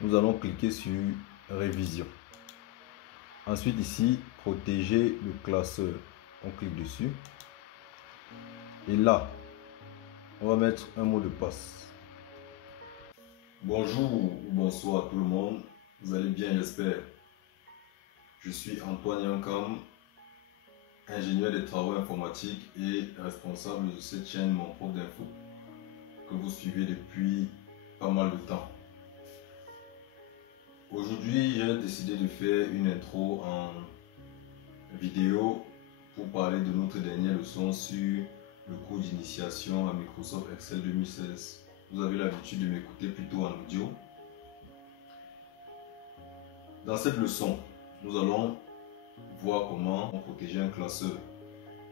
nous allons cliquer sur révision. Ensuite ici, protéger le classeur. On clique dessus. Et là, on va mettre un mot de passe. Bonjour ou bonsoir à tout le monde. Vous allez bien, j'espère. Je suis Antoine Yankam, ingénieur des travaux informatiques et responsable de cette chaîne Mon Prof d'Info que vous suivez depuis pas mal de temps. Aujourd'hui, j'ai décidé de faire une intro en vidéo pour parler de notre dernière leçon sur le cours d'initiation à Microsoft Excel 2016. Vous avez l'habitude de m'écouter plutôt en audio. Dans cette leçon, nous allons voir comment protéger un classeur.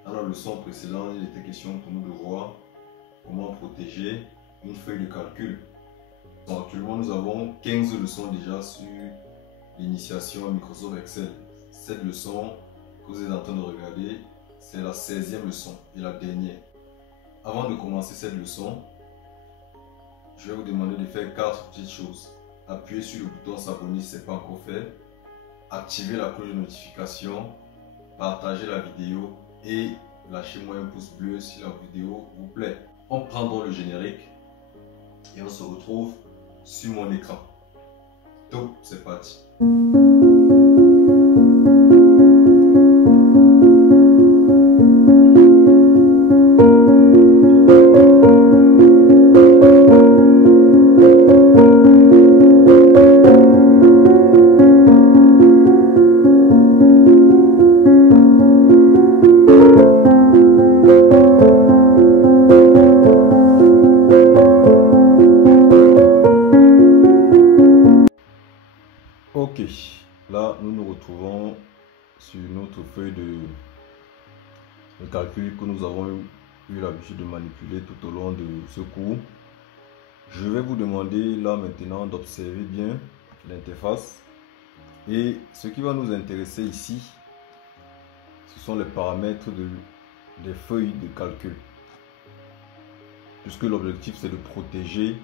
Dans la leçon précédente, il était question pour nous de voir comment protéger une feuille de calcul. Actuellement, nous avons 15 leçons déjà sur l'initiation à Microsoft Excel. Cette leçon que vous êtes en train de regarder, c'est la 16e leçon et la dernière. Avant de commencer cette leçon, je vais vous demander de faire 4 petites choses. Appuyez sur le bouton s'abonner si ce n'est pas encore fait. Activez la cloche de notification. Partagez la vidéo et lâchez-moi un pouce bleu si la vidéo vous plaît. On prend donc le générique et on se retrouve sur mon écran. Top, c'est parti. Ok, là nous nous retrouvons sur notre feuille de calcul que nous avons eu l'habitude de manipuler tout au long de ce cours. Je vais vous demander là maintenant d'observer bien l'interface. Et ce qui va nous intéresser ici, ce sont les paramètres des feuilles de calcul. Puisque l'objectif c'est de protéger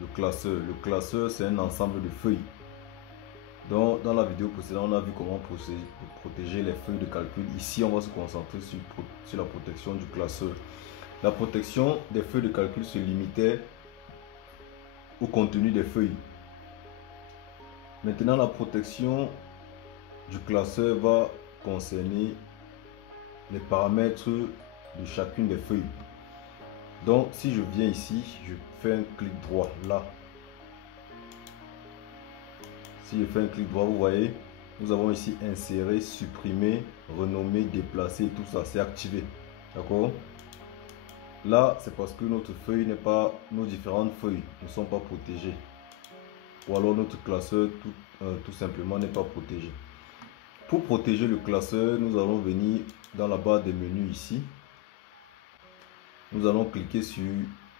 le classeur. Le classeur c'est un ensemble de feuilles. Donc, dans la vidéo précédente, on a vu comment protéger les feuilles de calcul. Ici, on va se concentrer sur la protection du classeur. La protection des feuilles de calcul se limitait au contenu des feuilles. Maintenant, la protection du classeur va concerner les paramètres de chacune des feuilles. Donc, si je viens ici, je fais un clic droit là. Si je fais un clic droit, vous voyez, nous avons ici insérer, supprimer, renommer, déplacer, tout ça, c'est activé. D'accord? Là, c'est parce que notre feuille n'est pas, nos différentes feuilles ne sont pas protégées. Ou alors notre classeur tout simplement n'est pas protégé. Pour protéger le classeur, nous allons venir dans la barre des menus ici. Nous allons cliquer sur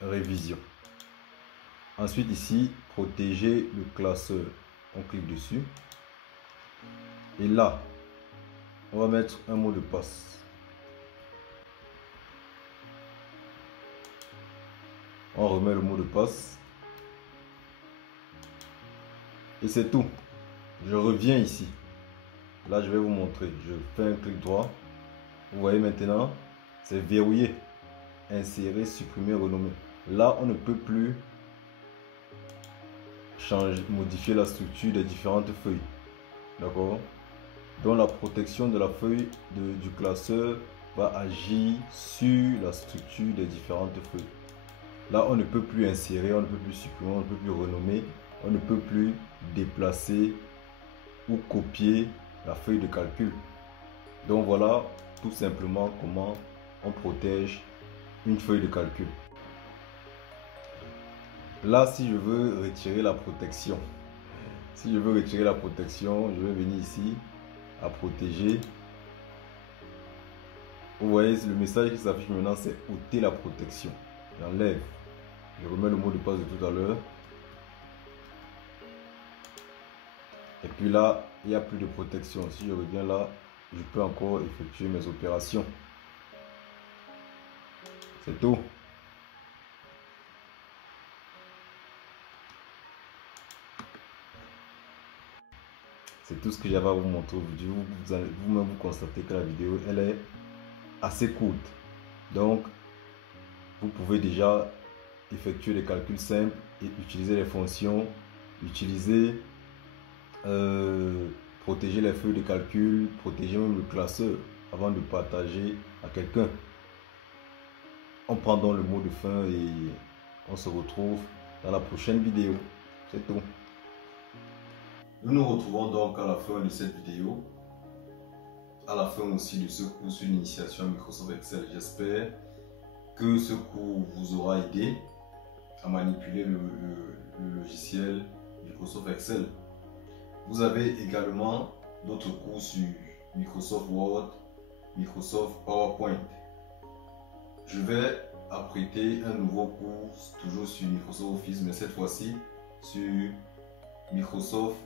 révision. Ensuite ici, protéger le classeur. On clique dessus. Et là, on va mettre un mot de passe. On remet le mot de passe. Et c'est tout. Je reviens ici. Là, je vais vous montrer. Je fais un clic droit. Vous voyez maintenant, c'est verrouillé. Insérer, supprimer, renommer. Là, on ne peut plus modifier la structure des différentes feuilles. D'accord? Donc la protection de la feuille du classeur va agir sur la structure des différentes feuilles. Là, on ne peut plus insérer, on ne peut plus supprimer, on ne peut plus renommer, on ne peut plus déplacer ou copier la feuille de calcul. Donc voilà tout simplement comment on protège une feuille de calcul. Là, si je veux retirer la protection, je vais venir ici à protéger. Vous voyez, le message qui s'affiche maintenant, c'est ôter la protection. J'enlève. Je remets le mot de passe de tout à l'heure. Et puis là, il n'y a plus de protection. Si je reviens là, je peux encore effectuer mes opérations. C'est tout. C'est tout ce que j'avais à vous montrer aujourd'hui. Vous-même vous constatez que la vidéo elle est assez courte. Donc vous pouvez déjà effectuer les calculs simples et utiliser les fonctions, protéger les feuilles de calcul, protéger même le classeur avant de partager à quelqu'un. On prend donc le mot de fin et on se retrouve dans la prochaine vidéo. C'est tout. Nous nous retrouvons donc à la fin de cette vidéo, à la fin aussi de ce cours sur l'initiation à Microsoft Excel. J'espère que ce cours vous aura aidé à manipuler le logiciel Microsoft Excel. Vous avez également d'autres cours sur Microsoft Word, Microsoft PowerPoint. Je vais apprêter un nouveau cours toujours sur Microsoft Office, mais cette fois-ci sur Microsoft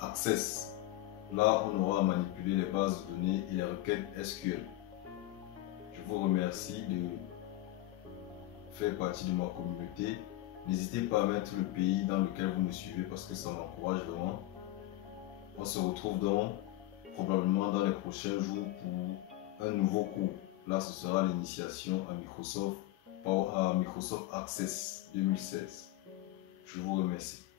Access. Là, on aura à manipuler les bases de données et les requêtes SQL. Je vous remercie de faire partie de ma communauté. N'hésitez pas à mettre le pays dans lequel vous me suivez parce que ça m'encourage vraiment. On se retrouve donc probablement dans les prochains jours pour un nouveau cours. Là, ce sera l'initiation à Microsoft Access 2016. Je vous remercie.